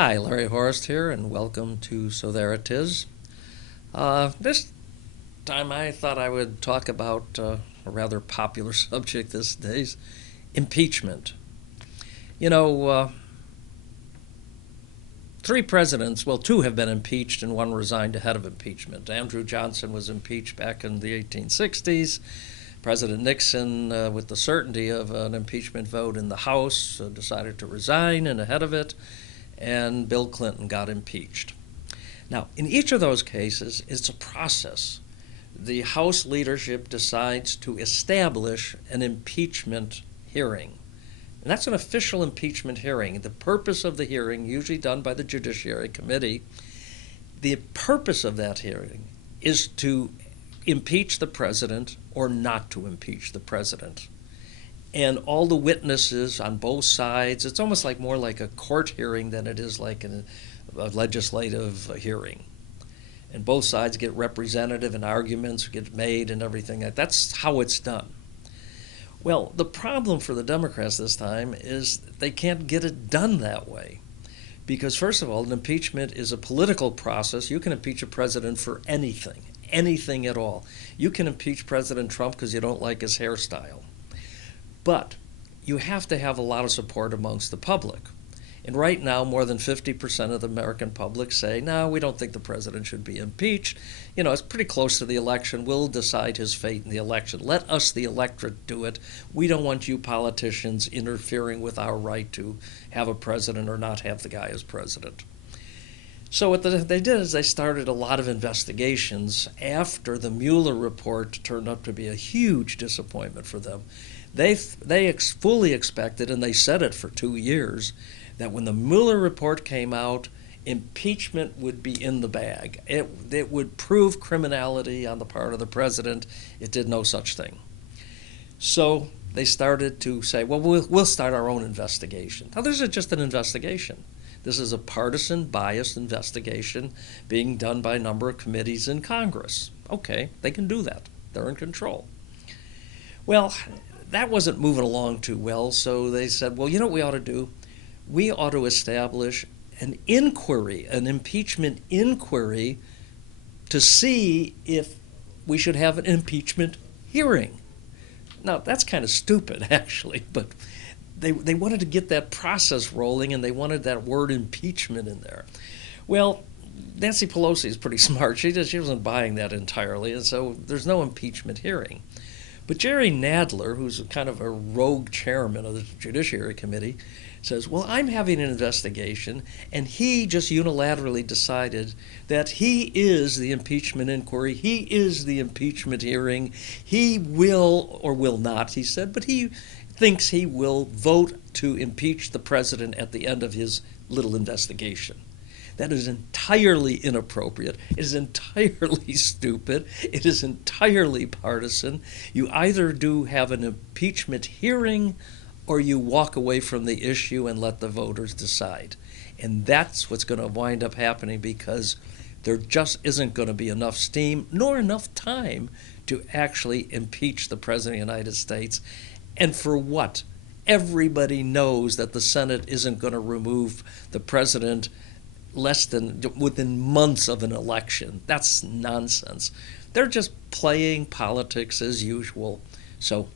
Hi, Larry Horist here, and welcome to So There It Is. This time I thought I would talk about a rather popular subject these days, impeachment. You know, three presidents, well, two have been impeached and one resigned ahead of impeachment. Andrew Johnson was impeached back in the 1860s. President Nixon, with the certainty of an impeachment vote in the House, decided to resign and ahead of it, and Bill Clinton got impeached. Now, in each of those cases, it's a process. The House leadership decides to establish an impeachment hearing. And that's an official impeachment hearing. The purpose of the hearing, usually done by the Judiciary Committee, the purpose of that hearing is to impeach the president or not to impeach the president. And all the witnesses on both sides, it's almost like more like a court hearing than it is like a legislative hearing. And both sides get representative and arguments get made and everything. That's how it's done. Well, the problem for the Democrats this time is they can't get it done that way. Because first of all, an impeachment is a political process. You can impeach a president for anything at all. You can impeach President Trump because you don't like his hairstyle. But you have to have a lot of support amongst the public. And right now, more than 50% of the American public say, no, we don't think the president should be impeached. You know, it's pretty close to the election. We'll decide his fate in the election. Let us, the electorate, do it. We don't want you politicians interfering with our right to have a president or not have the guy as president. So what they did is they started a lot of investigations after the Mueller report turned out to be a huge disappointment for them. They fully expected, and they said it for 2 years, that when the Mueller report came out, impeachment would be in the bag. It would prove criminality on the part of the president. It did no such thing. So they started to say, well, we'll start our own investigation. Now, this is just an investigation. This is a partisan, biased investigation being done by a number of committees in Congress. Okay, they can do that. They're in control. Well, that wasn't moving along too well, so they said, well, you know what we ought to do? We ought to establish an inquiry, an impeachment inquiry, to see if we should have an impeachment hearing. Now, that's kind of stupid, actually, but they wanted to get that process rolling, and they wanted that word impeachment in there. Well, Nancy Pelosi is pretty smart. She wasn't buying that entirely, and so there's no impeachment hearing. But Jerry Nadler, who's kind of a rogue chairman of the Judiciary Committee, says, well, I'm having an investigation, and he just unilaterally decided that he is the impeachment inquiry, he is the impeachment hearing, he will or will not, he said, but he thinks he will vote to impeach the president at the end of his little investigation. That is entirely inappropriate. It is entirely stupid. It is entirely partisan. You either do have an impeachment hearing or you walk away from the issue and let the voters decide. And that's what's going to wind up happening, because there just isn't going to be enough steam nor enough time to actually impeach the President of the United States. And for what? Everybody knows that the Senate isn't going to remove the president within months of an election. That's nonsense. They're just playing politics as usual. So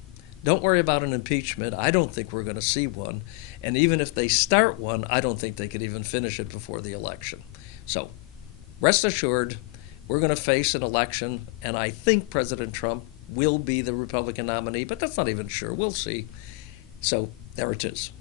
don't worry about an impeachment. I don't think we're going to see one. And even if they start one, I don't think they could even finish it before the election. So rest assured, we're going to face an election, and I think President Trump will be the Republican nominee, but that's not even sure. We'll see. So there it is.